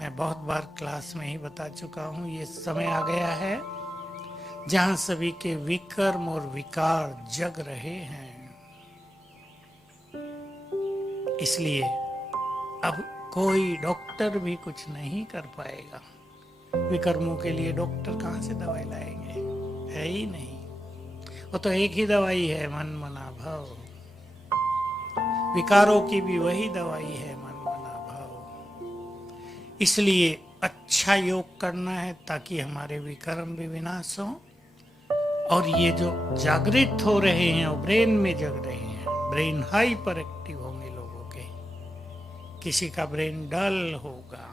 मैं बहुत बार क्लास में ही बता चुका हूँ, ये समय आ गया है जहां सभी के विकर्म और विकार जग रहे हैं। इसलिए अब कोई डॉक्टर भी कुछ नहीं कर पाएगा। विकर्मों के लिए डॉक्टर कहाँ से दवाई लाएंगे? है ही नहीं। वो तो एक ही दवाई है, मन मना भाव। विकारों की भी वही दवाई है, मन मना भाव। इसलिए अच्छा योग करना है ताकि हमारे विकर्म भी विनाश हो, और ये जो जागृत हो रहे हैं और ब्रेन में जग रहे हैं, ब्रेन हाइपर एक्टिव होंगे लोगों के। किसी का ब्रेन डल होगा,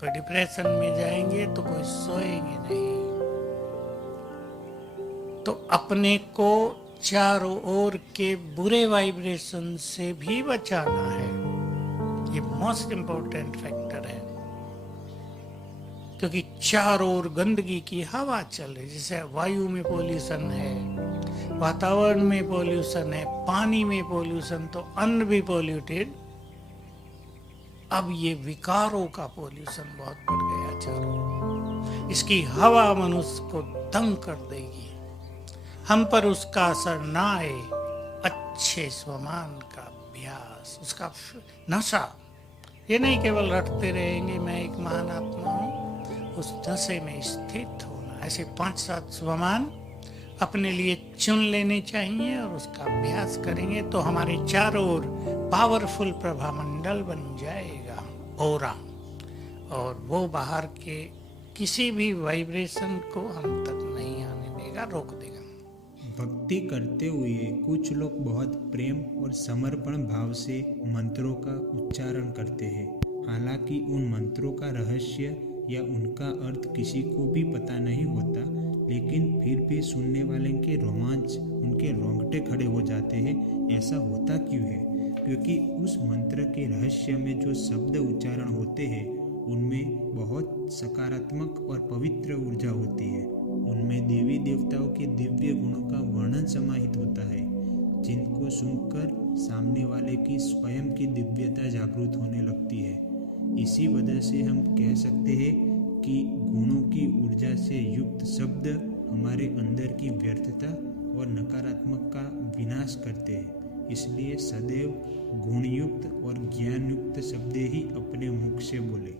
कोई डिप्रेशन में जाएंगे तो कोई सोएंगे नहीं। तो अपने को चारों ओर के बुरे वाइब्रेशन से भी बचाना है। ये मोस्ट इंपॉर्टेंट फैक्टर है, क्योंकि चारों ओर गंदगी की हवा चल रही। जैसे वायु में पोल्यूशन है, वातावरण में पोल्यूशन है, पानी में पोल्यूशन, तो अन्न भी पोल्यूटेड। अब ये विकारों का पोल्यूशन बहुत बढ़ गया चारों। इसकी हवा मनुष्य को तंग कर देगी। हम पर उसका असर ना आए, अच्छे स्वमान का अभ्यास, उसका नशा। ये नहीं केवल रटते रहेंगे मैं एक महान आत्मा हूं, उस नशे में स्थित होना। ऐसे 5-7 स्वमान अपने लिए चुन लेने चाहिए और उसका अभ्यास करेंगे तो हमारे चारों ओर पावरफुल प्रभामंडल बन जाएगा, ओरा। और वो बाहर के किसी भी वाइब्रेशन को हम तक नहीं आने देगा, रोक देगा। भक्ति करते हुए कुछ लोग बहुत प्रेम और समर्पण भाव से मंत्रों का उच्चारण करते हैं। हालांकि उन मंत्रों का रहस्य या उनका अर्थ किसी को भी पता नहीं होता, लेकिन फिर भी सुनने वाले के रोमांच, उनके रोंगटे खड़े हो जाते हैं। ऐसा होता क्यों है? क्योंकि उस मंत्र के रहस्य में जो शब्द उच्चारण होते हैं उनमें बहुत सकारात्मक और पवित्र ऊर्जा होती है। उनमें देवी देवताओं के दिव्य गुणों का वर्णन समाहित होता है, जिनको सुनकर सामने वाले की स्वयं की दिव्यता जागृत होने लगती है। इसी वजह से हम कह सकते हैं कि गुणों की ऊर्जा से युक्त शब्द हमारे अंदर की व्यर्थता और नकारात्मक का विनाश करते हैं। इसलिए सदैव गुणयुक्त और ज्ञानयुक्त शब्द ही अपने मुख से बोले।